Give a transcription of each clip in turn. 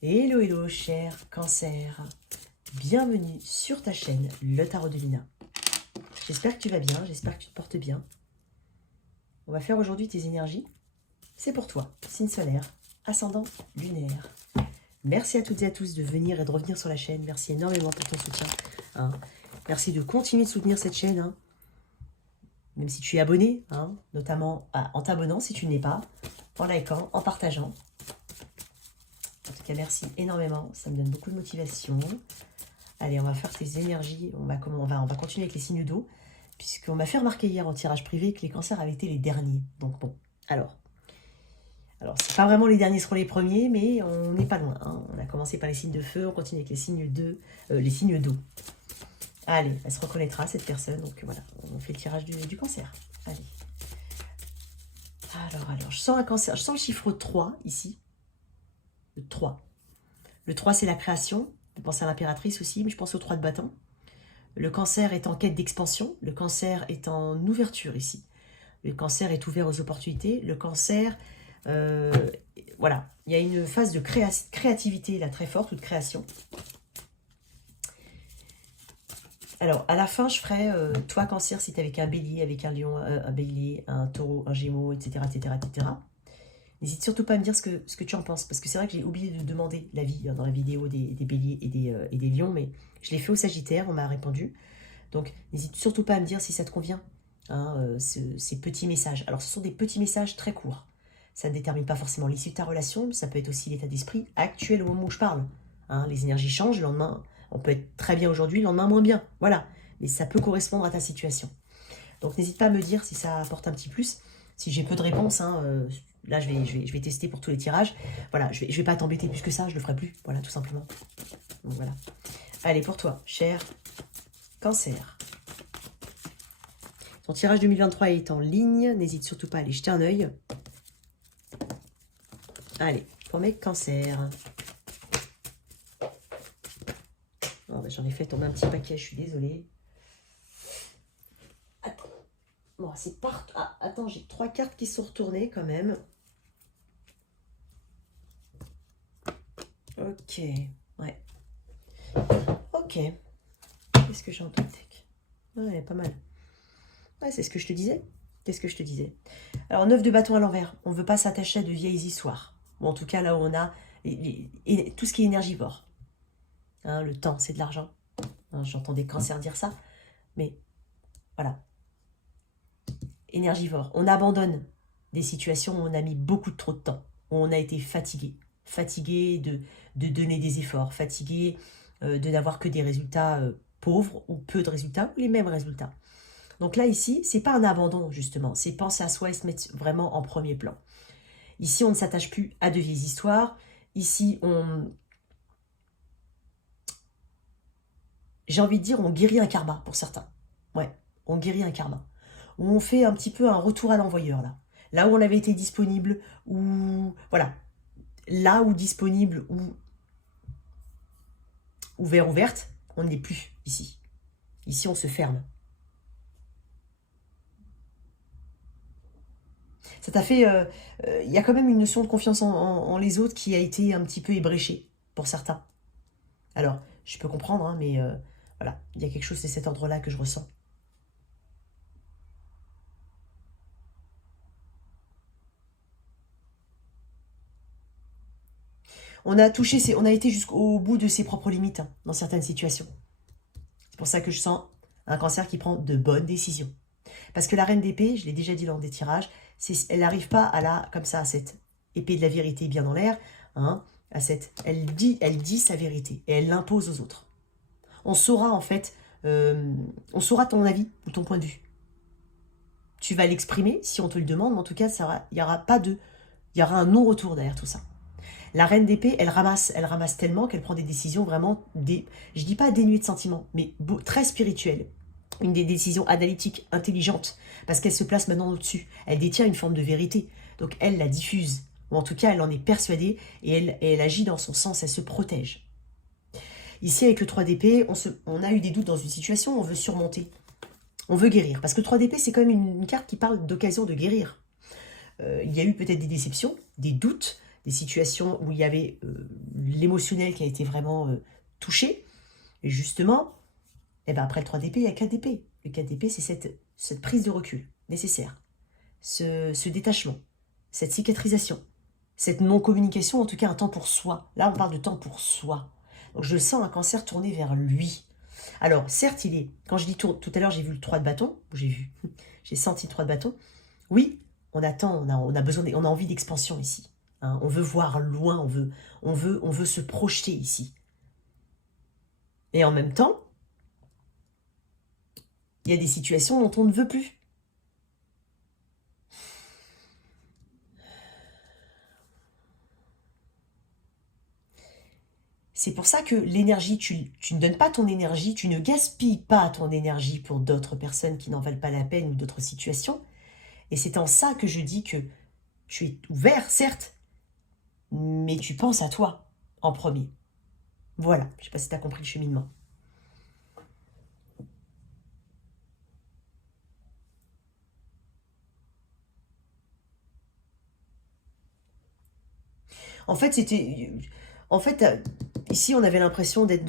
Hello, hello, cher Cancer. Bienvenue sur ta chaîne, le Tarot de Lina. J'espère que tu vas bien, j'espère que tu te portes bien. On va faire aujourd'hui tes énergies. C'est pour toi, signe solaire, ascendant lunaire. Merci à toutes et à tous de venir et de revenir sur la chaîne. Merci énormément pour ton soutien. Hein. Merci de continuer de soutenir cette chaîne. Hein. Même si tu es abonné, hein, notamment en t'abonnant si tu ne l'es pas, en likant, en partageant. En tout cas, merci énormément. Ça me donne beaucoup de motivation. Allez, on va faire tes énergies. On va continuer avec les signes d'eau. Puisqu'on m'a fait remarquer hier en tirage privé que les cancers avaient été les derniers. Donc bon, alors c'est pas vraiment les derniers seront les premiers, mais on n'est pas loin. Hein. On a commencé par les signes de feu, on continue avec les signes d'eau. Allez, elle se reconnaîtra, cette personne. Donc voilà, on fait le tirage du cancer. Allez. Alors, je sens un cancer. Je sens le chiffre 3 ici. Le 3. Le 3, c'est la création. Je pense à l'impératrice aussi, mais je pense au 3 de bâton. Le cancer est en quête d'expansion. Le cancer est en ouverture ici. Le cancer est ouvert aux opportunités. Le cancer, voilà, il y a une phase de créativité là très forte ou de création. Alors, à la fin, je ferai, toi, cancer, si tu es avec un bélier, avec un lion, un bélier, un taureau, un gémeau, etc., etc., etc. N'hésite surtout pas à me dire ce que tu en penses. Parce que c'est vrai que j'ai oublié de demander l'avis dans la vidéo des béliers et des lions. Mais je l'ai fait au Sagittaire, on m'a répondu. Donc, n'hésite surtout pas à me dire si ça te convient, hein, ces petits messages. Alors, ce sont des petits messages très courts. Ça ne détermine pas forcément l'issue de ta relation. Ça peut être aussi l'état d'esprit actuel au moment où je parle. Hein, les énergies changent. Le lendemain, on peut être très bien aujourd'hui, le lendemain moins bien. Voilà. Mais ça peut correspondre à ta situation. Donc, n'hésite pas à me dire si ça apporte un petit plus. Si j'ai peu de réponses, hein, là, je vais tester pour tous les tirages. Voilà, je vais pas t'embêter plus que ça, je le ferai plus. Voilà, tout simplement. Donc, voilà. Allez, pour toi, cher Cancer. Ton tirage 2023 est en ligne. N'hésite surtout pas à aller jeter un œil. Allez, pour mes cancers. Oh, bah, j'en ai fait tomber un petit paquet, je suis désolée. Attends. Bon, c'est partout. Ah, attends, j'ai 3 cartes qui sont retournées quand même. Ok. Ouais. Ok. Qu'est-ce que j'ai en tech? Ouais, pas mal. Ouais, c'est ce que je te disais. C'est ce que je te disais. Alors, 9 de bâton à l'envers. On ne veut pas s'attacher à de vieilles histoires. Ou en tout cas, là où on a tout ce qui est énergivore. Hein, le temps, c'est de l'argent. Hein, j'entends des cancers dire ça. Mais voilà. Énergivore. On abandonne des situations où on a mis beaucoup trop de temps. Où on a été fatigué. Fatigué de donner des efforts. Fatigué de n'avoir que des résultats pauvres ou peu de résultats ou les mêmes résultats. Donc là, ici, c'est pas un abandon, justement. C'est penser à soi et se mettre vraiment en premier plan. Ici, on ne s'attache plus à de vieilles histoires. Ici, j'ai envie de dire, on guérit un karma pour certains. Ouais, on guérit un karma. Où on fait un petit peu un retour à l'envoyeur, là. Là où on avait été disponible, ou... Voilà. Là où disponible, ou ouvert, ouverte, on n'est plus ici. Ici, on se ferme. Ça t'a fait... Il y a quand même une notion de confiance en les autres qui a été un petit peu ébréchée pour certains. Alors, je peux comprendre, hein, mais voilà, il y a quelque chose de cet ordre-là que je ressens. On a été jusqu'au bout de ses propres limites hein, dans certaines situations. C'est pour ça que je sens un cancer qui prend de bonnes décisions. Parce que la reine d'épée, je l'ai déjà dit lors des tirages, elle n'arrive pas comme ça, à cette épée de la vérité bien dans l'air, hein, elle dit sa vérité et elle l'impose aux autres. On saura en fait, on saura ton avis ou ton point de vue. Tu vas l'exprimer si on te le demande, mais en tout cas, il y aura un non-retour derrière tout ça. La reine d'épée, elle ramasse tellement qu'elle prend des décisions vraiment, je dis pas dénuées de sentiments, mais très spirituelles. Une des décisions analytiques, intelligentes, parce qu'elle se place maintenant au-dessus. Elle détient une forme de vérité, donc elle la diffuse. Ou en tout cas, elle en est persuadée et elle agit dans son sens, elle se protège. Ici, avec le 3 d'épée, on a eu des doutes dans une situation, on veut surmonter. On veut guérir, parce que le 3 d'épée, c'est quand même une carte qui parle d'occasion de guérir. Il y a eu peut-être des déceptions, des doutes, des situations où il y avait l'émotionnel qui a été vraiment touché. Et justement, eh ben après le 3 d'épée, il y a 4 d'épée. Le 4 d'épée, c'est cette prise de recul nécessaire, ce détachement, cette cicatrisation, cette non-communication, en tout cas un temps pour soi. Là, on parle de temps pour soi. Donc je sens un cancer tourné vers lui. Alors, certes, quand je dis tout à l'heure, j'ai vu le 3 de bâton, j'ai senti le 3 de bâton. Oui, on attend, on a besoin, on a envie d'expansion ici. Hein, on veut voir loin, on veut se projeter ici. Et en même temps, il y a des situations dont on ne veut plus. C'est pour ça que l'énergie, tu ne donnes pas ton énergie, tu ne gaspilles pas ton énergie pour d'autres personnes qui n'en valent pas la peine ou d'autres situations. Et c'est en ça que je dis que tu es ouvert, certes, mais tu penses à toi en premier. Voilà, je ne sais pas si tu as compris le cheminement. En fait, ici, on avait l'impression d'être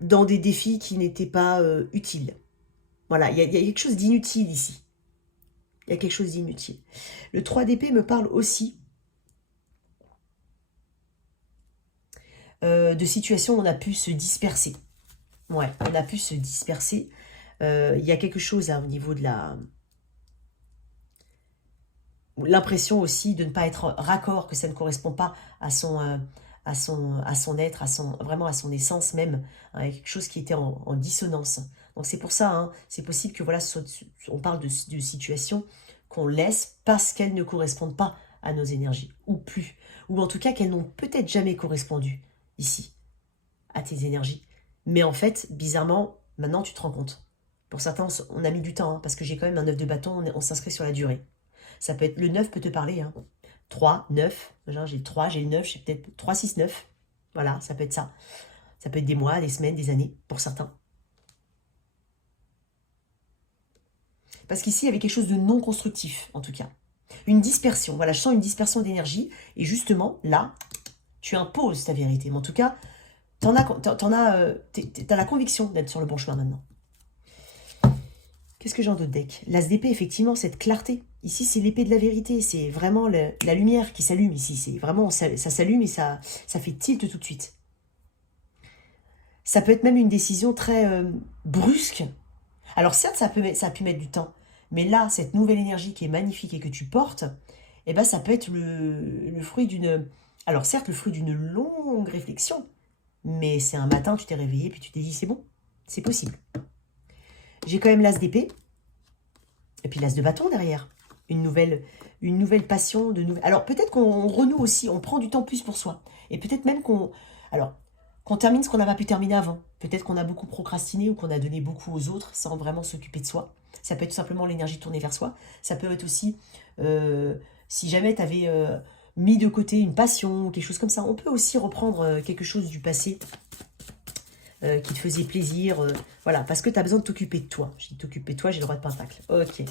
dans des défis qui n'étaient pas utiles. Voilà, il y a quelque chose d'inutile ici. Il y a quelque chose d'inutile. Le 3 d'épée me parle aussi de situations où on a pu se disperser. Ouais, on a pu se disperser. Il y a quelque chose au niveau de l'impression aussi de ne pas être raccord, que ça ne correspond pas à son être, vraiment à son essence même, hein, quelque chose qui était en dissonance. Donc c'est pour ça, hein, c'est possible que voilà, on parle de situations qu'on laisse parce qu'elles ne correspondent pas à nos énergies, ou plus, ou en tout cas qu'elles n'ont peut-être jamais correspondu ici à tes énergies. Mais en fait, bizarrement, maintenant tu te rends compte. Pour certains, on a mis du temps, hein, parce que j'ai quand même un 9 de bâton, on s'inscrit sur la durée. Ça peut être, le 9 peut te parler, hein. 3, 9, j'ai le 3, j'ai le 9, j'ai peut-être 3, 6, 9. Voilà, ça peut être ça. Ça peut être des mois, des semaines, des années, pour certains. Parce qu'ici, il y avait quelque chose de non constructif, en tout cas. Une dispersion, voilà, je sens une dispersion d'énergie. Et justement, là, tu imposes ta vérité. Mais en tout cas, t'as la conviction d'être sur le bon chemin maintenant. Qu'est-ce que j'ai en d'autres deck? L'as d'épée, effectivement, cette clarté. Ici, c'est l'épée de la vérité. C'est vraiment la lumière qui s'allume ici. C'est vraiment, ça s'allume et ça fait tilt tout de suite. Ça peut être même une décision très brusque. Alors certes, ça a pu mettre du temps. Mais là, cette nouvelle énergie qui est magnifique et que tu portes, eh ben, ça peut être le fruit d'une... Alors certes, le fruit d'une longue réflexion. Mais c'est un matin, tu t'es réveillé, puis tu t'es dit, c'est bon, c'est possible. J'ai quand même l'as d'épée. Et puis l'as de bâton derrière. Une nouvelle passion. Alors peut-être qu'on renoue aussi, on prend du temps plus pour soi. Et peut-être même qu'on termine ce qu'on n'a pas pu terminer avant. Peut-être qu'on a beaucoup procrastiné ou qu'on a donné beaucoup aux autres sans vraiment s'occuper de soi. Ça peut être tout simplement l'énergie tournée vers soi. Ça peut être aussi, si jamais tu avais mis de côté une passion ou quelque chose comme ça, on peut aussi reprendre quelque chose du passé qui te faisait plaisir. Voilà, parce que tu as besoin de t'occuper de toi. Je dis t'occuper de toi, j'ai le roi de pentacle. Ok.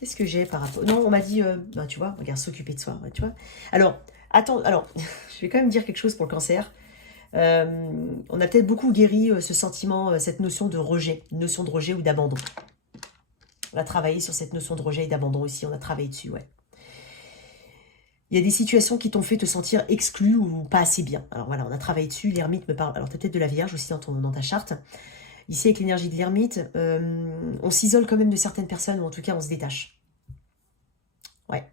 Qu'est-ce que j'ai par rapport... Non, on m'a dit, bah, tu vois, regarde, s'occuper de soi, tu vois. Alors, attends, je vais quand même dire quelque chose pour le cancer. On a peut-être beaucoup guéri ce sentiment, cette notion de rejet, une notion de rejet ou d'abandon. On a travaillé sur cette notion de rejet et d'abandon aussi, on a travaillé dessus, ouais. Il y a des situations qui t'ont fait te sentir exclu ou pas assez bien. Alors voilà, on a travaillé dessus, l'ermite me parle. Alors tu as peut-être de la Vierge aussi dans ta charte. Ici, avec l'énergie de l'ermite, on s'isole quand même de certaines personnes, ou en tout cas, on se détache. Ouais.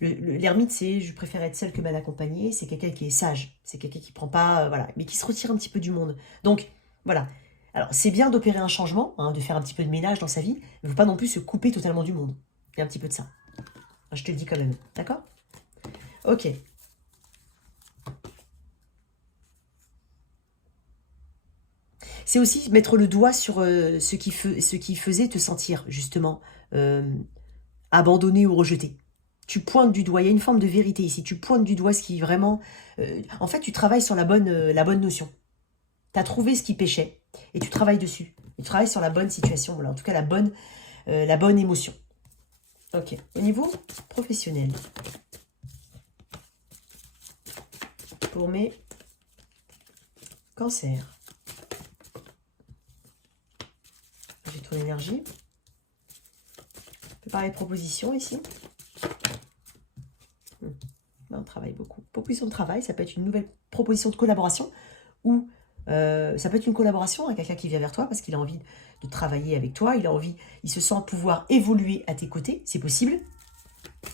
L'ermite, c'est je préfère être seule que mal accompagnée. C'est quelqu'un qui est sage. C'est quelqu'un qui prend pas, voilà, mais qui se retire un petit peu du monde. Donc, voilà. Alors, c'est bien d'opérer un changement, hein, de faire un petit peu de ménage dans sa vie, mais il ne faut pas non plus se couper totalement du monde. Il y a un petit peu de ça. Je te le dis quand même. D'accord ? Ok. C'est aussi mettre le doigt sur ce qui faisait te sentir, justement, abandonné ou rejeté. Tu pointes du doigt, il y a une forme de vérité ici, tu pointes du doigt ce qui vraiment... en fait, tu travailles sur la bonne notion. Tu as trouvé ce qui pêchait et tu travailles dessus. Tu travailles sur la bonne situation, voilà, en tout cas la bonne émotion. Ok, au niveau professionnel. pour mes cancers. J'ai ton énergie. On peut parler de propositions ici. On travaille beaucoup. Proposition de travail, ça peut être une nouvelle proposition de collaboration ou ça peut être une collaboration avec quelqu'un qui vient vers toi parce qu'il a envie de travailler avec toi, il se sent pouvoir évoluer à tes côtés, c'est possible.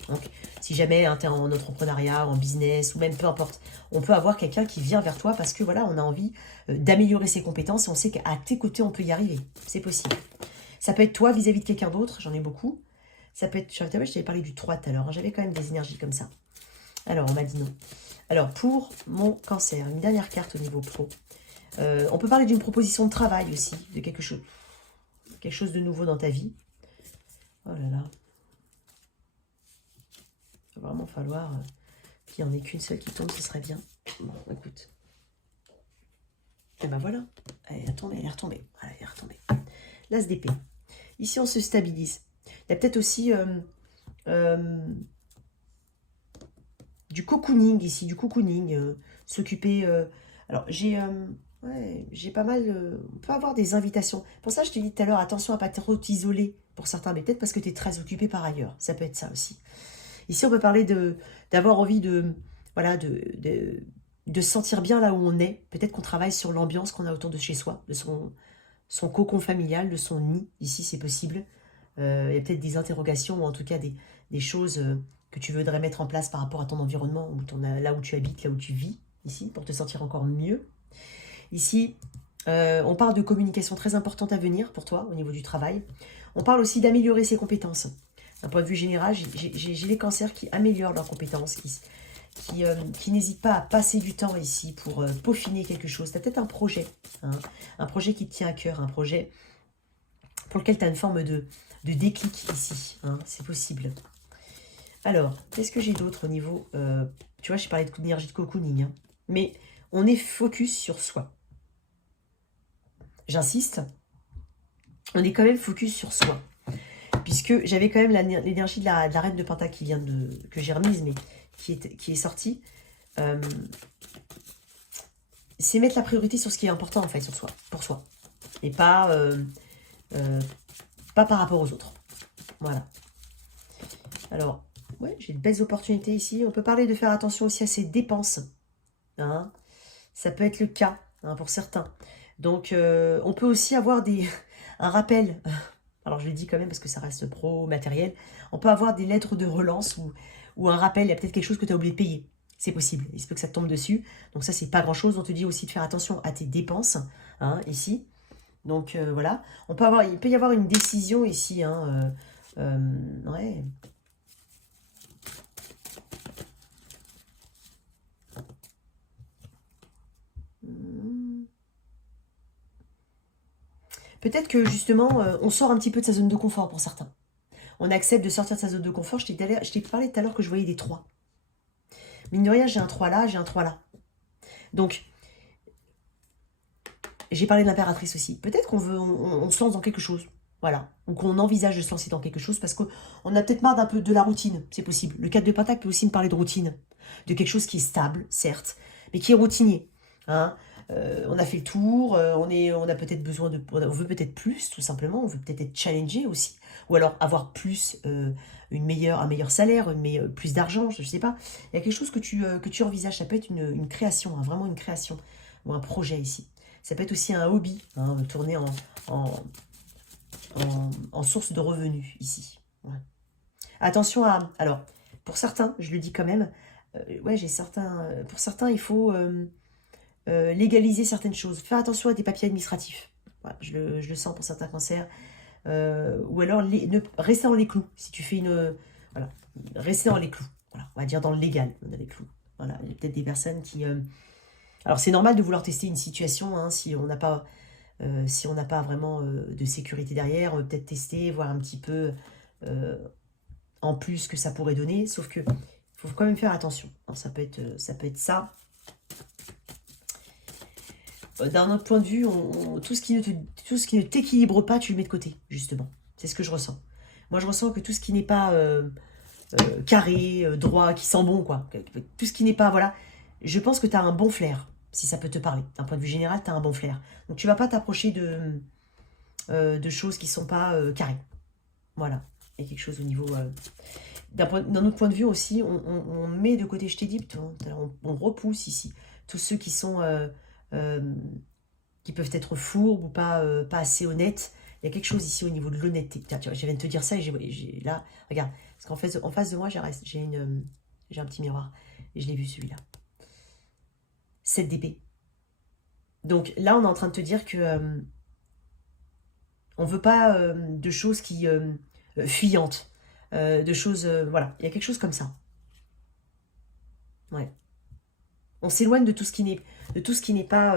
Donc, si jamais tu es en entrepreneuriat, en business, ou même peu importe, on peut avoir quelqu'un qui vient vers toi parce que voilà, on a envie d'améliorer ses compétences et on sait qu'à tes côtés, on peut y arriver. C'est possible. Ça peut être toi vis-à-vis de quelqu'un d'autre, j'en ai beaucoup. Ça peut être, je t'avais parlé du 3 tout à l'heure, j'avais quand même des énergies comme ça. Alors, on m'a dit non. Alors, pour mon cancer, une dernière carte au niveau pro. On peut parler d'une proposition de travail aussi, de quelque chose de nouveau dans ta vie. Oh là là. Il va vraiment falloir qu'il n'y en ait qu'une seule qui tombe, ce serait bien. Bon, écoute. Et ben voilà. Elle est retombée, elle est retombée. Voilà, elle est retombée. L'as d'épée. Ici, on se stabilise. Il y a peut-être aussi du cocooning ici, du cocooning. S'occuper... alors, j'ai pas mal... on peut avoir des invitations. Pour ça, je te dis tout à l'heure, attention à ne pas trop t'isoler pour certains, mais peut-être parce que tu es très occupé par ailleurs. Ça peut être ça aussi. Ici, on peut parler d'avoir envie de se sentir bien là où on est. Peut-être qu'on travaille sur l'ambiance qu'on a autour de chez soi, de son cocon familial, de son nid. Ici, c'est possible. Il y a peut-être des interrogations ou en tout cas des choses que tu voudrais mettre en place par rapport à ton environnement, là où tu habites, là où tu vis, ici, pour te sentir encore mieux. Ici, on parle de communication très importante à venir pour toi au niveau du travail. On parle aussi d'améliorer ses compétences. D'un point de vue général, j'ai les cancers qui améliorent leurs compétences, qui n'hésitent pas à passer du temps ici pour peaufiner quelque chose. Tu as peut-être un projet qui te tient à cœur, un projet pour lequel tu as une forme de déclic ici. C'est possible. Alors, qu'est-ce que j'ai d'autre au niveau... tu vois, j'ai parlé d'énergie de cocooning. Mais on est focus sur soi. J'insiste, on est quand même focus sur soi. Puisque j'avais quand même l'énergie de la reine de Pentacle que j'ai remise, mais qui est sortie. C'est mettre la priorité sur ce qui est important, en fait, pour soi. Et pas par rapport aux autres. Voilà. Alors, ouais, j'ai de belles opportunités ici. On peut parler de faire attention aussi à ses dépenses. Ça peut être le cas pour certains. Donc, on peut aussi avoir un rappel. Alors, je le dis quand même parce que ça reste matériel. On peut avoir des lettres de relance ou un rappel. Il y a peut-être quelque chose que tu as oublié de payer. C'est possible. Il se peut que ça te tombe dessus. Donc, ça, c'est pas grand-chose. On te dit aussi de faire attention à tes dépenses, ici. Donc, voilà. Il peut y avoir une décision ici. Ouais. Peut-être que justement, on sort un petit peu de sa zone de confort pour certains. On accepte de sortir de sa zone de confort. Je t'ai parlé tout à l'heure que je voyais des 3. Mine de rien, j'ai un 3 là, j'ai un 3 là. Donc, j'ai parlé de l'impératrice aussi. Peut-être on se lance dans quelque chose. Voilà. Ou qu'on envisage de se lancer dans quelque chose parce qu'on a peut-être marre d'un peu de la routine. C'est possible. Le 4 de Pentacle peut aussi me parler de routine. De quelque chose qui est stable, certes, mais qui est routinier. On a fait le tour, on a peut-être besoin on veut peut-être plus, tout simplement, on veut peut-être être challengé aussi, ou alors avoir plus, un meilleur salaire, plus d'argent, je ne sais pas. Il y a quelque chose que tu envisages, ça peut être une création, vraiment une création, ou un projet ici. Ça peut être aussi un hobby, tourner en source de revenus ici. Ouais. Attention à... Alors, pour certains, je le dis quand même, pour certains, il faut... légaliser certaines choses. Faire attention à des papiers administratifs. Voilà, je le sens pour certains cancers. Ou alors, rester dans les clous. Si tu fais voilà, rester dans les clous. Voilà, on va dire dans le légal, dans les clous. Voilà, il y a peut-être des personnes qui... Alors, c'est normal de vouloir tester une situation, si on n'a pas... vraiment de sécurité derrière, on peut peut-être tester, voir un petit peu en plus ce que ça pourrait donner. Sauf que il faut quand même faire attention. Alors, ça peut être ça. D'un autre point de vue, tout ce qui ne t'équilibre pas, tu le mets de côté, justement. C'est ce que je ressens. Moi, je ressens que tout ce qui n'est pas carré, droit, qui sent bon, quoi. Tout ce qui n'est pas, voilà, je pense que tu as un bon flair, si ça peut te parler. D'un point de vue général, tu as un bon flair. Donc tu vas pas t'approcher de choses qui sont pas carrées. Voilà. Il y a quelque chose au niveau... d'un autre point de vue aussi, on met de côté, je t'ai dit, on repousse ici tous ceux qui sont... qui peuvent être fourbes ou pas assez honnêtes. Il y a quelque chose ici au niveau de l'honnêteté. Tiens, tu vois, je viens de te dire ça et là, regarde, parce qu'en face de moi, j'ai un petit miroir et je l'ai vu celui-là. 7 d'épée. Donc là, on est en train de te dire que on veut pas de choses qui fuyantes, de choses, voilà, il y a quelque chose comme ça. Ouais. On s'éloigne de tout ce qui n'est pas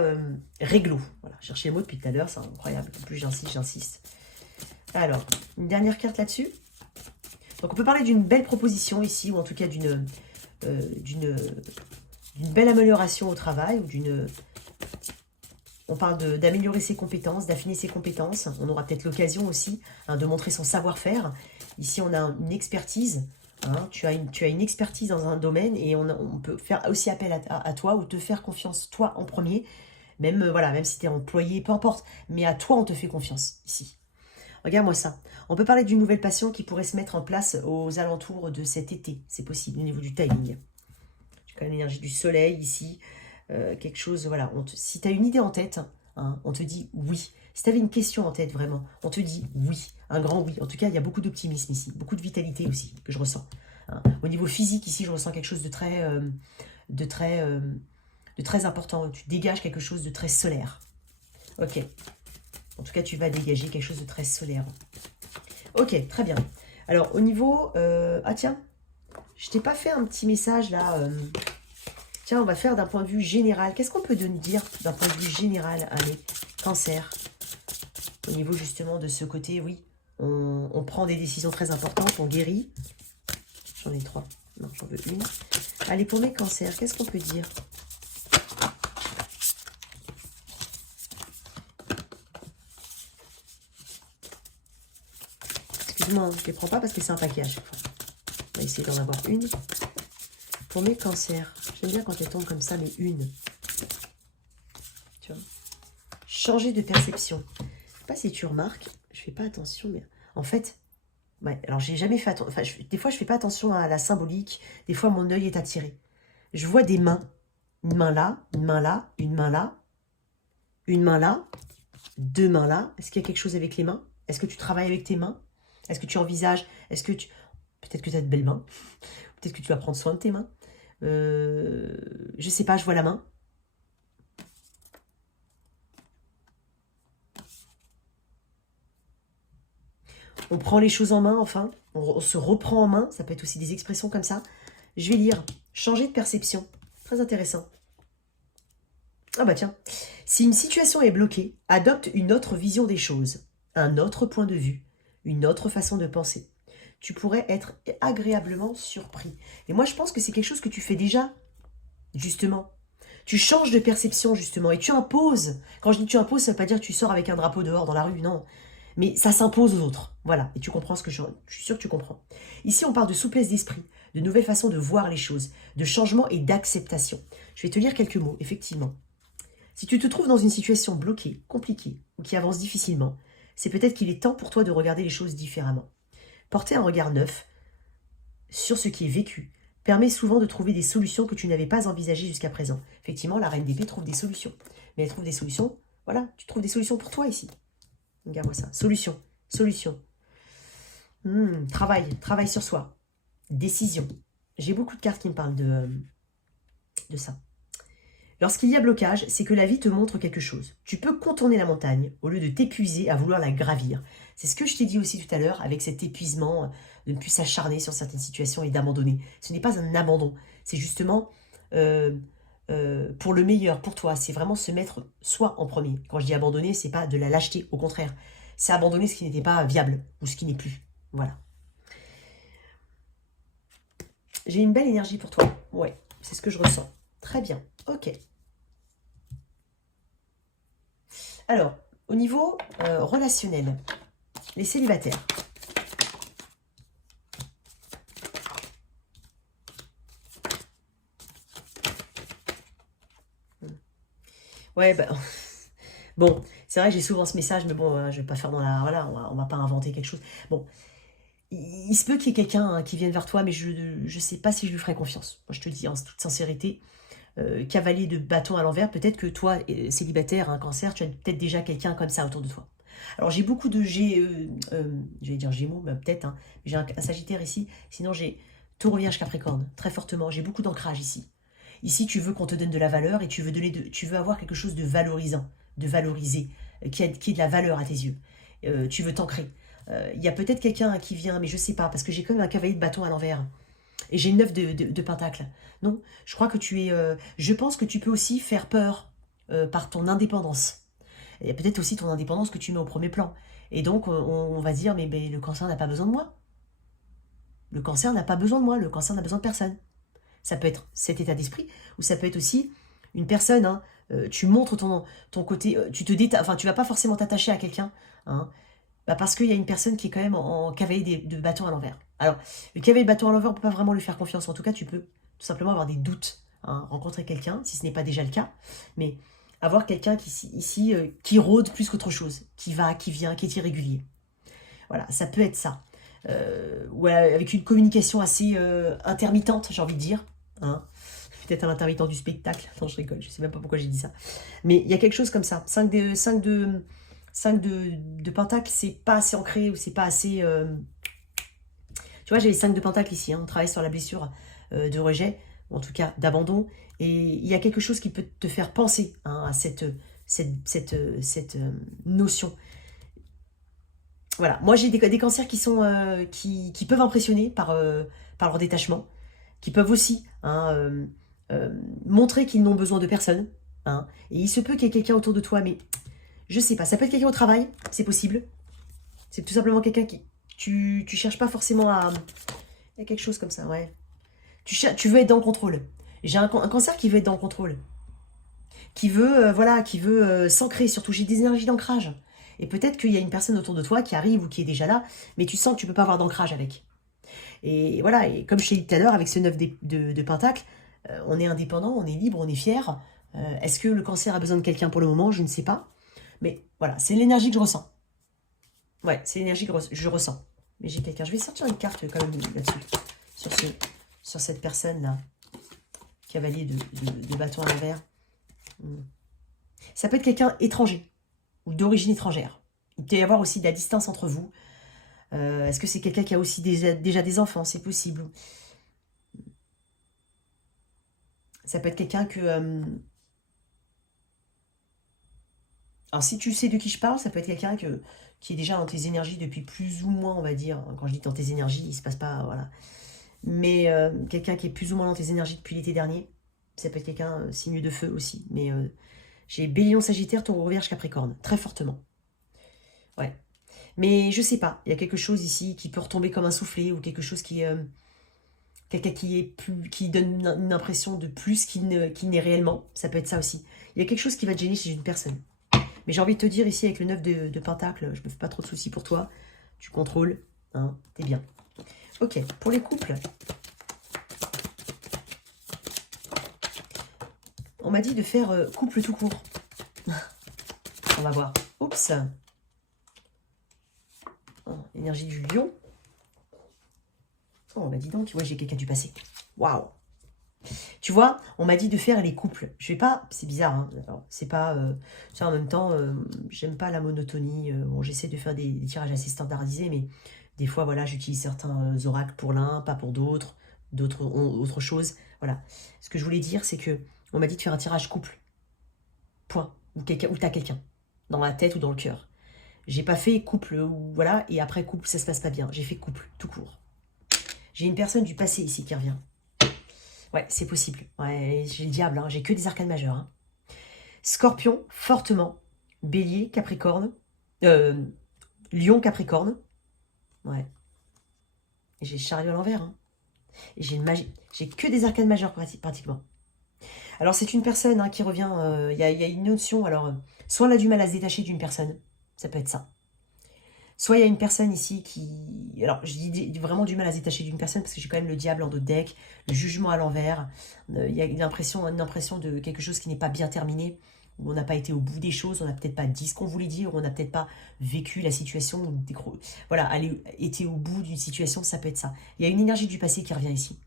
réglo. Voilà, chercher les mots depuis tout à l'heure, c'est incroyable. En plus, j'insiste. Alors, une dernière carte là-dessus. Donc, on peut parler d'une belle proposition ici, ou en tout cas d'une belle amélioration au travail, ou on parle d'améliorer ses compétences, d'affiner ses compétences. On aura peut-être l'occasion aussi de montrer son savoir-faire. Ici, on a une expertise. Hein, tu as une expertise dans un domaine et on peut faire aussi appel à toi ou te faire confiance toi en premier. Même, voilà, même si tu es employé, peu importe. Mais à toi, on te fait confiance ici. Regarde-moi ça. On peut parler d'une nouvelle passion qui pourrait se mettre en place aux alentours de cet été. C'est possible au niveau du timing. J'ai quand même l'énergie du soleil ici. Quelque chose, voilà. Si tu as une idée en tête, hein, on te dit oui. Si tu avais une question en tête, vraiment, on te dit oui. Un grand oui. En tout cas, il y a beaucoup d'optimisme ici. Beaucoup de vitalité aussi que je ressens. Hein. Au niveau physique, ici, je ressens quelque chose de très important. Tu dégages quelque chose de très solaire. Ok. En tout cas, tu vas dégager quelque chose de très solaire. Ok, très bien. Alors, au niveau... ah tiens, je t'ai pas fait un petit message là. Tiens, on va faire d'un point de vue général. Qu'est-ce qu'on peut dire d'un point de vue général? Allez, cancer. Au niveau justement de ce côté, oui. On prend des décisions très importantes, on guérit. J'en ai 3. Non, j'en veux une. Allez, pour mes cancers, qu'est-ce qu'on peut dire? Excuse-moi, je ne les prends pas parce que c'est un paquet à chaque fois. On va essayer d'en avoir une. Pour mes cancers, j'aime bien quand elles tombent comme ça, mais une. Tu vois? Changer de perception. Je ne sais pas si tu remarques, je ne fais pas attention, mais en fait, ouais, alors j'ai jamais fait attention. Enfin, des fois, je ne fais pas attention à la symbolique. Des fois, mon œil est attiré. Je vois des mains. Une main là, une main là, une main là, une main là, deux mains là. Est-ce qu'il y a quelque chose avec les mains? Est-ce que tu travailles avec tes mains? Est-ce que tu envisages? Est-ce que tu... Peut-être que tu as de belles mains. Peut-être que tu vas prendre soin de tes mains. Je sais pas, je vois la main. On prend les choses en main, enfin. On se reprend en main. Ça peut être aussi des expressions comme ça. Je vais lire. Changer de perception. Très intéressant. Ah bah tiens. Si une situation est bloquée, adopte une autre vision des choses. Un autre point de vue. Une autre façon de penser. Tu pourrais être agréablement surpris. Et moi, je pense que c'est quelque chose que tu fais déjà, justement. Tu changes de perception, justement, et tu imposes. Quand je dis tu imposes, ça ne veut pas dire que tu sors avec un drapeau dehors dans la rue, non. Mais ça s'impose aux autres. Voilà, et tu comprends ce que je suis sûre que tu comprends. Ici, on parle de souplesse d'esprit, de nouvelles façons de voir les choses, de changement et d'acceptation. Je vais te lire quelques mots, effectivement. Si tu te trouves dans une situation bloquée, compliquée, ou qui avance difficilement, c'est peut-être qu'il est temps pour toi de regarder les choses différemment. Porter un regard neuf sur ce qui est vécu permet souvent de trouver des solutions que tu n'avais pas envisagées jusqu'à présent. Effectivement, la reine d'épée trouve des solutions. Mais elle trouve des solutions, voilà, tu trouves des solutions pour toi ici. Regarde-moi ça. Solution, solution. Travail sur soi. Décision. J'ai beaucoup de cartes qui me parlent de ça. Lorsqu'il y a blocage, c'est que la vie te montre quelque chose. Tu peux contourner la montagne au lieu de t'épuiser à vouloir la gravir. C'est ce que je t'ai dit aussi tout à l'heure avec cet épuisement, de ne plus s'acharner sur certaines situations et d'abandonner. Ce n'est pas un abandon, c'est justement pour le meilleur, pour toi. C'est vraiment se mettre soi en premier. Quand je dis abandonner, c'est pas de la lâcheté, au contraire. C'est abandonner ce qui n'était pas viable ou ce qui n'est plus. Voilà. J'ai une belle énergie pour toi. Ouais, c'est ce que je ressens. Très bien. Ok. Alors, au niveau relationnel, les célibataires. Ouais, bah, bon, c'est vrai que j'ai souvent ce message, mais bon, je vais pas faire dans la... Voilà, on va pas inventer quelque chose. Bon, il se peut qu'il y ait quelqu'un hein, qui vienne vers toi, mais je sais pas si je lui ferai confiance. Moi, je te le dis en toute sincérité, cavalier de bâton à l'envers, peut-être que toi, célibataire, un cancer, tu as peut-être déjà quelqu'un comme ça autour de toi. Alors j'ai beaucoup de je vais dire Gémeaux, bah, peut-être, hein, j'ai un Sagittaire ici, sinon j'ai Taureau, Vierge, Capricorne, très fortement, j'ai beaucoup d'ancrage ici. Ici, tu veux qu'on te donne de la valeur et tu veux avoir quelque chose de valorisant, de valorisé, qui ait de la valeur à tes yeux. Tu veux t'ancrer. Il y a peut-être quelqu'un qui vient, mais je sais pas, parce que j'ai quand même un cavalier de bâton à l'envers. Et j'ai une 9 de pentacle. Non, je crois que tu es... je pense que tu peux aussi faire peur par ton indépendance. Il y a peut-être aussi ton indépendance que tu mets au premier plan. Et donc, on va dire, mais le cancer n'a pas besoin de moi. Le cancer n'a pas besoin de moi. Le cancer n'a besoin de personne. Ça peut être cet état d'esprit, ou ça peut être aussi une personne, hein, tu montres ton côté, enfin, tu vas pas forcément t'attacher à quelqu'un, hein, bah parce qu'il y a une personne qui est quand même en cavalier de bâton à l'envers. Alors, le cavalier de bâton à l'envers, on peut pas vraiment lui faire confiance. En tout cas, tu peux tout simplement avoir des doutes, hein, rencontrer quelqu'un, si ce n'est pas déjà le cas, mais avoir quelqu'un qui ici qui rôde plus qu'autre chose, qui va, qui vient, qui est irrégulier. Voilà, ça peut être ça. Ou avec une communication assez intermittente, j'ai envie de dire. Hein. Peut-être un intermittent du spectacle. Attends, je rigole, je sais même pas pourquoi j'ai dit ça. Mais il y a quelque chose comme ça. 5 de pentacle, c'est pas assez ancré ou c'est pas assez... Tu vois, j'ai les 5 de pentacle ici. Hein. On travaille sur la blessure de rejet, ou en tout cas d'abandon. Et il y a quelque chose qui peut te faire penser hein, à cette notion. Voilà, moi j'ai des cancers qui sont qui peuvent impressionner par leur détachement, qui peuvent aussi hein, montrer qu'ils n'ont besoin de personne. Hein, et il se peut qu'il y ait quelqu'un autour de toi, mais je sais pas, ça peut être quelqu'un au travail, c'est possible. C'est tout simplement quelqu'un qui... Tu cherches pas forcément à... Il y a quelque chose comme ça, ouais. Tu veux être dans le contrôle. J'ai un cancer qui veut être dans le contrôle. Qui veut, voilà, qui veut s'ancrer, surtout j'ai des énergies d'ancrage. Et peut-être qu'il y a une personne autour de toi qui arrive ou qui est déjà là, mais tu sens que tu peux pas avoir d'ancrage avec. Et voilà, et comme je t'ai dit tout à l'heure, avec ce 9 de Pentacle, on est indépendant, on est libre, on est fier. Est-ce que le cancer a besoin de quelqu'un pour le moment? Je ne sais pas. Mais voilà, c'est l'énergie que je ressens. Ouais, c'est l'énergie que je ressens. Mais j'ai quelqu'un. Je vais sortir une carte quand même là-dessus. Sur cette personne-là. Cavalier de bâton à l'envers. Ça peut être quelqu'un étranger. Ou d'origine étrangère. Il peut y avoir aussi de la distance entre vous. Est-ce que c'est quelqu'un qui a aussi déjà des enfants? C'est possible. Ça peut être quelqu'un que... Alors, si tu sais de qui je parle, ça peut être quelqu'un qui est déjà dans tes énergies depuis plus ou moins, on va dire. Quand je dis dans tes énergies, il se passe pas... Voilà. Mais quelqu'un qui est plus ou moins dans tes énergies depuis l'été dernier. Ça peut être quelqu'un signe de feu aussi. Mais j'ai Bélion, Sagittaire, Taureau, Vierge, Capricorne. Très fortement. Ouais. Mais je sais pas, il y a quelque chose ici qui peut retomber comme un soufflet ou quelque chose qui est... quelqu'un qui donne une impression de plus qu'il n'est réellement. Ça peut être ça aussi. Il y a quelque chose qui va te gêner chez une personne. Mais j'ai envie de te dire ici avec le 9 de Pentacle, je me fais pas trop de soucis pour toi. Tu contrôles, hein, t'es bien. Ok, pour les couples. On m'a dit de faire couple tout court. On va voir. Oups. Oh, énergie du lion. Oh, bah dis donc, ouais, j'ai quelqu'un du passé. Waouh. Tu vois, on m'a dit de faire les couples. Je vais pas, c'est bizarre, hein, c'est pas... ça en même temps, j'aime pas la monotonie. Bon, j'essaie de faire des tirages assez standardisés, mais des fois, voilà, j'utilise certains oracles pour l'un, pas pour d'autres. D'autres ont autre chose. Voilà. Ce que je voulais dire, c'est que on m'a dit de faire un tirage couple. Point. Ou t'as quelqu'un. Dans la tête ou dans le cœur. J'ai pas fait couple, ou voilà, et après couple, ça se passe pas bien. J'ai fait couple, tout court. J'ai une personne du passé ici qui revient. Ouais, c'est possible. Ouais, j'ai le diable, hein. J'ai que des arcanes majeurs. Hein. Scorpion, fortement. Bélier, Capricorne. Lion, Capricorne. Ouais. Et j'ai le chariot à l'envers. Hein. Et j'ai une magie. J'ai que des arcanes majeurs pratiquement. Alors c'est une personne hein, qui revient. Il y a une notion. Alors, soit elle a du mal à se détacher d'une personne. Ça peut être ça. Soit il y a une personne ici qui... Alors, je dis vraiment du mal à se détacher d'une personne parce que j'ai quand même le diable en dos de deck, le jugement à l'envers. Il y a une impression de quelque chose qui n'est pas bien terminé. où on n'a pas été au bout des choses, on n'a peut-être pas dit ce qu'on voulait dire, on n'a peut-être pas vécu la situation, voilà, été au bout d'une situation, ça peut être ça. Il y a une énergie du passé qui revient ici.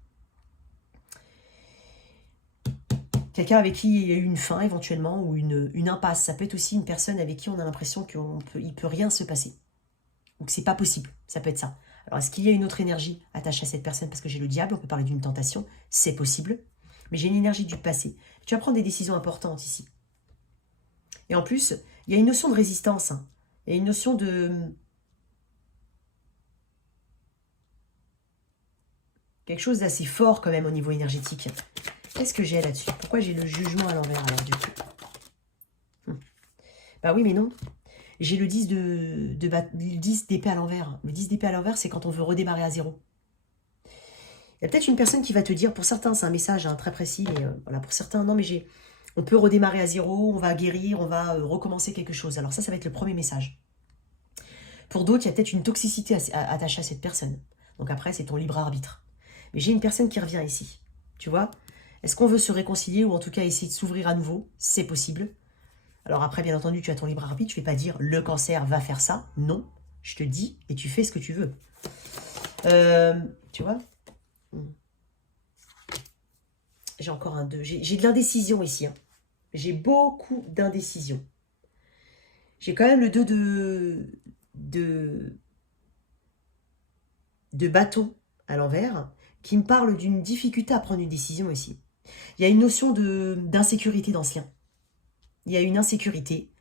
Quelqu'un avec qui il y a eu une fin éventuellement, ou une impasse. Ça peut être aussi une personne avec qui on a l'impression qu'il ne peut rien se passer. Ou que c'est pas possible, ça peut être ça. Alors est-ce qu'il y a une autre énergie attachée à cette personne? Parce que j'ai le diable, on peut parler d'une tentation, c'est possible. Mais j'ai une énergie du passé. Tu vas prendre des décisions importantes ici. Et en plus, il y a une notion de résistance. Hein. Il y a une notion de... quelque chose d'assez fort quand même au niveau énergétique. Qu'est-ce que j'ai là-dessus? Pourquoi j'ai le jugement à l'envers alors du coup? Bah oui mais non. J'ai le 10 le 10 d'épée à l'envers. Le 10 d'épée à l'envers, c'est quand on veut redémarrer à zéro. Il y a peut-être une personne qui va te dire, pour certains c'est un message hein, très précis, mais voilà, pour certains, non mais on peut redémarrer à zéro, on va guérir, on va recommencer quelque chose. Alors ça va être le premier message. Pour d'autres, il y a peut-être une toxicité attachée à cette personne. Donc après, c'est ton libre arbitre. Mais j'ai une personne qui revient ici. Tu vois? Est-ce qu'on veut se réconcilier ou en tout cas essayer de s'ouvrir à nouveau? C'est possible. Alors après, bien entendu, tu as ton libre arbitre. Je ne vais pas dire le cancer va faire ça. Non. Je te dis et tu fais ce que tu veux. Tu vois? J'ai encore un 2. J'ai de l'indécision ici. Hein. J'ai beaucoup d'indécision. J'ai quand même le 2 de bâton à l'envers qui me parle d'une difficulté à prendre une décision ici. Il y a une notion d'insécurité dans ce lien. Il y a une insécurité.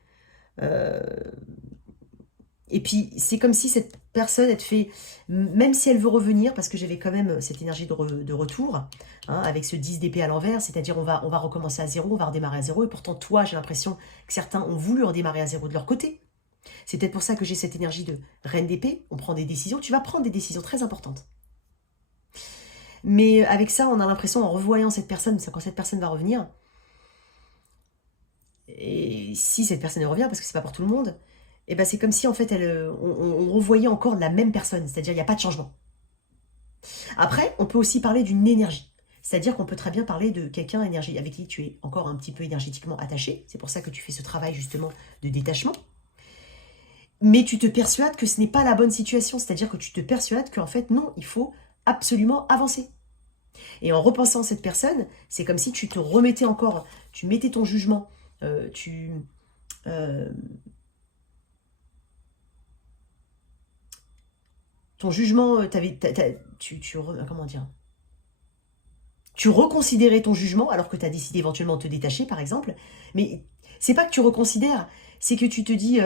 Et puis, c'est comme si cette personne, elle te fait, même si elle veut revenir, parce que j'avais quand même cette énergie de retour, hein, avec ce 10 d'épée à l'envers, c'est-à-dire on va recommencer à zéro, on va redémarrer à zéro, et pourtant, toi, j'ai l'impression que certains ont voulu redémarrer à zéro de leur côté. C'est peut-être pour ça que j'ai cette énergie de reine d'épée, on prend des décisions, tu vas prendre des décisions très importantes. Mais avec ça, on a l'impression, en revoyant cette personne, c'est quand cette personne va revenir, et si cette personne revient, parce que c'est pas pour tout le monde, et ben c'est comme si en fait on revoyait encore la même personne, c'est-à-dire il n'y a pas de changement. Après, on peut aussi parler d'une énergie, c'est-à-dire qu'on peut très bien parler de quelqu'un avec qui tu es encore un petit peu énergétiquement attaché, c'est pour ça que tu fais ce travail justement de détachement, mais tu te persuades que ce n'est pas la bonne situation, c'est-à-dire que tu te persuades qu'en fait non, il faut absolument avancer. Et en repensant cette personne, c'est comme si tu te remettais encore, tu mettais ton jugement, ton jugement, comment dire, tu reconsidérais ton jugement alors que tu as décidé éventuellement de te détacher, par exemple. Mais c'est pas que tu reconsidères, c'est que tu te dis,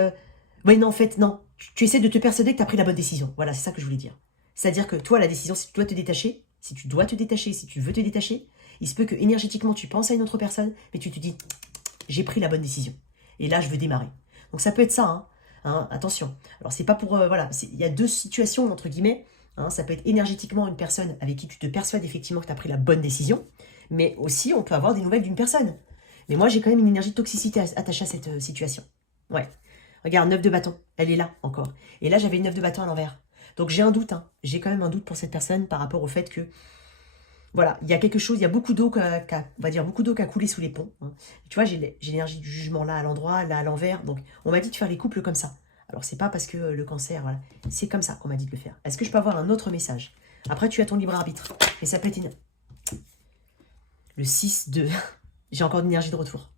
ouais, non, en fait, non. Tu essaies de te persuader que tu as pris la bonne décision. Voilà, c'est ça que je voulais dire. C'est-à-dire que toi, la décision, si tu dois te détacher, si tu veux te détacher, il se peut que énergétiquement, tu penses à une autre personne, mais tu te dis, j'ai pris la bonne décision. Et là, je veux démarrer. Donc ça peut être ça, hein. Hein, attention. Alors c'est pas pour... voilà, il y a deux situations, entre guillemets. Hein, ça peut être énergétiquement une personne avec qui tu te persuades effectivement que tu as pris la bonne décision, mais aussi on peut avoir des nouvelles d'une personne. Mais moi j'ai quand même une énergie de toxicité attachée à cette situation. Ouais. Regarde, 9 de bâton, elle est là encore. Et là j'avais le 9 de bâton à l'envers. Donc j'ai un doute, hein. J'ai quand même un doute pour cette personne par rapport au fait que voilà, il y a quelque chose, il y a beaucoup d'eau on va dire beaucoup d'eau qui a coulé sous les ponts. Hein. Tu vois, j'ai l'énergie du jugement là à l'endroit, là à l'envers. Donc, on m'a dit de faire les couples comme ça. Alors, c'est pas parce que le cancer, voilà. C'est comme ça qu'on m'a dit de le faire. Est-ce que je peux avoir un autre message? Après, tu as ton libre arbitre. Et ça peut être le 6 de... J'ai encore de l'énergie de retour.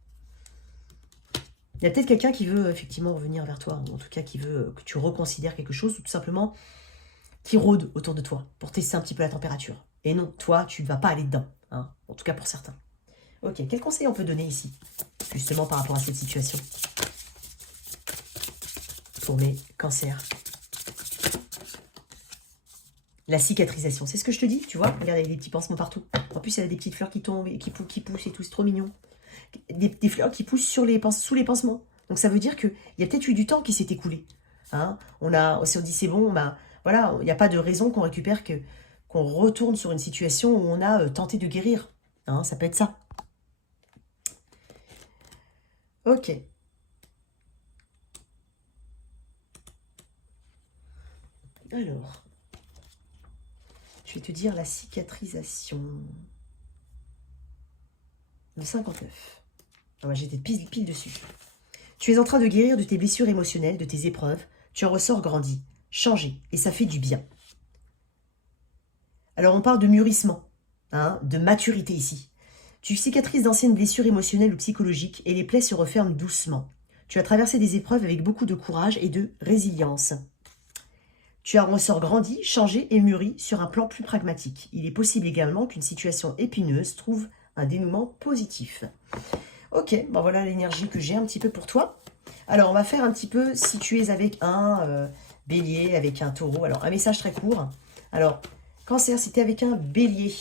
Il y a peut-être quelqu'un qui veut effectivement revenir vers toi. Ou en tout cas, qui veut que tu reconsidères quelque chose. Ou tout simplement, qui rôde autour de toi. Pour tester un petit peu la température. Et non, toi, tu ne vas pas aller dedans. Hein, en tout cas pour certains. Ok, quel conseil on peut donner ici, justement par rapport à cette situation? Pour mes cancers. La cicatrisation, c'est ce que je te dis, tu vois. Regarde, il y a des petits pansements partout. En plus, il y a des petites fleurs qui tombent, et qui poussent et tout, c'est trop mignon. Des fleurs qui poussent sous les pansements. Donc ça veut dire qu'il y a peut-être eu du temps qui s'est écoulé. Hein, si on dit c'est bon, ben voilà, il n'y a pas de raison qu'on récupère qu'on retourne sur une situation où on a tenté de guérir. Hein, ça peut être ça. Ok. Alors, je vais te dire la cicatrisation. Le 59. Ah ouais, j'étais pile dessus. Tu es en train de guérir de tes blessures émotionnelles, de tes épreuves. Tu en ressors grandi, changé, et ça fait du bien. Alors on parle de mûrissement, hein, de maturité ici. Tu cicatrises d'anciennes blessures émotionnelles ou psychologiques et les plaies se referment doucement. Tu as traversé des épreuves avec beaucoup de courage et de résilience. Tu en ressors grandi, changé et mûri sur un plan plus pragmatique. Il est possible également qu'une situation épineuse trouve un dénouement positif. Ok, bon voilà l'énergie que j'ai un petit peu pour toi. Alors on va faire un petit peu si tu es avec un bélier, avec un taureau. Alors un message très court. Alors, Cancer, si tu es avec un bélier.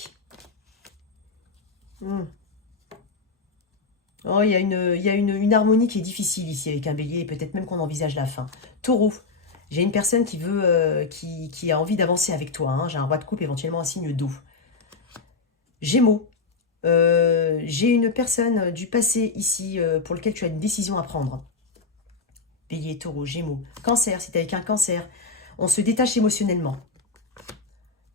Oh, il y a une harmonie qui est difficile ici avec un bélier et peut-être même qu'on envisage la fin. Taureau, j'ai une personne qui veut, qui a envie d'avancer avec toi. Hein. J'ai un roi de coupe, éventuellement un signe d'eau. Gémeaux, j'ai une personne du passé ici pour lequel tu as une décision à prendre. Bélier, taureau, gémeaux. Cancer, si tu es avec un cancer, on se détache émotionnellement.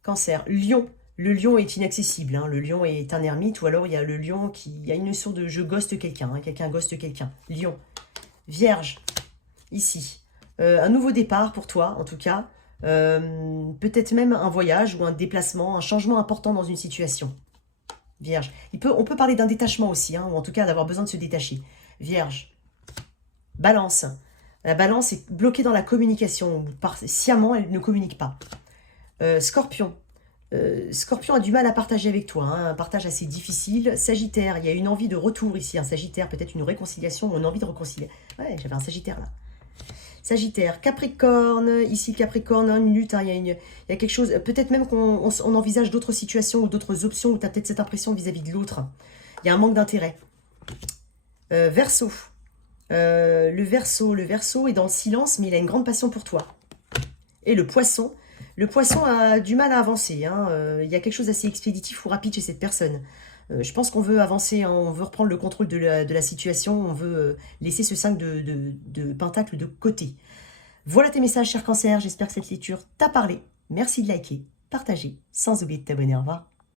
Cancer, lion. Le lion est inaccessible, hein. Le lion est un ermite, ou alors il y a le lion qui... Il y a une notion de je ghoste quelqu'un, hein. Quelqu'un ghoste quelqu'un. Lion. Vierge, ici. Un nouveau départ pour toi, en tout cas. Peut-être même un voyage ou un déplacement, un changement important dans une situation. Vierge. On peut parler d'un détachement aussi, hein, ou en tout cas d'avoir besoin de se détacher. Vierge. Balance. La balance est bloquée dans la communication. Sciemment, elle ne communique pas. Scorpion. Scorpion a du mal à partager avec toi, hein, un partage assez difficile. Sagittaire, il y a une envie de retour ici, un Sagittaire, peut-être une réconciliation ou une envie de réconcilier. Ouais, j'avais un Sagittaire là. Sagittaire, Capricorne, ici Capricorne, une lutte, hein, il y a quelque chose, peut-être même qu'on envisage d'autres situations ou d'autres options où tu as peut-être cette impression vis-à-vis de l'autre. Il y a un manque d'intérêt. Verseau, le Verseau est dans le silence, mais il a une grande passion pour toi. Et le Poisson a du mal à avancer. Hein. Il y a quelque chose d'assez expéditif ou rapide chez cette personne. Je pense qu'on veut avancer, hein, on veut reprendre le contrôle de la situation, on veut laisser ce 5 de pentacle de côté. Voilà tes messages, cher Cancer. J'espère que cette lecture t'a parlé. Merci de liker, partager, sans oublier de t'abonner. Au revoir.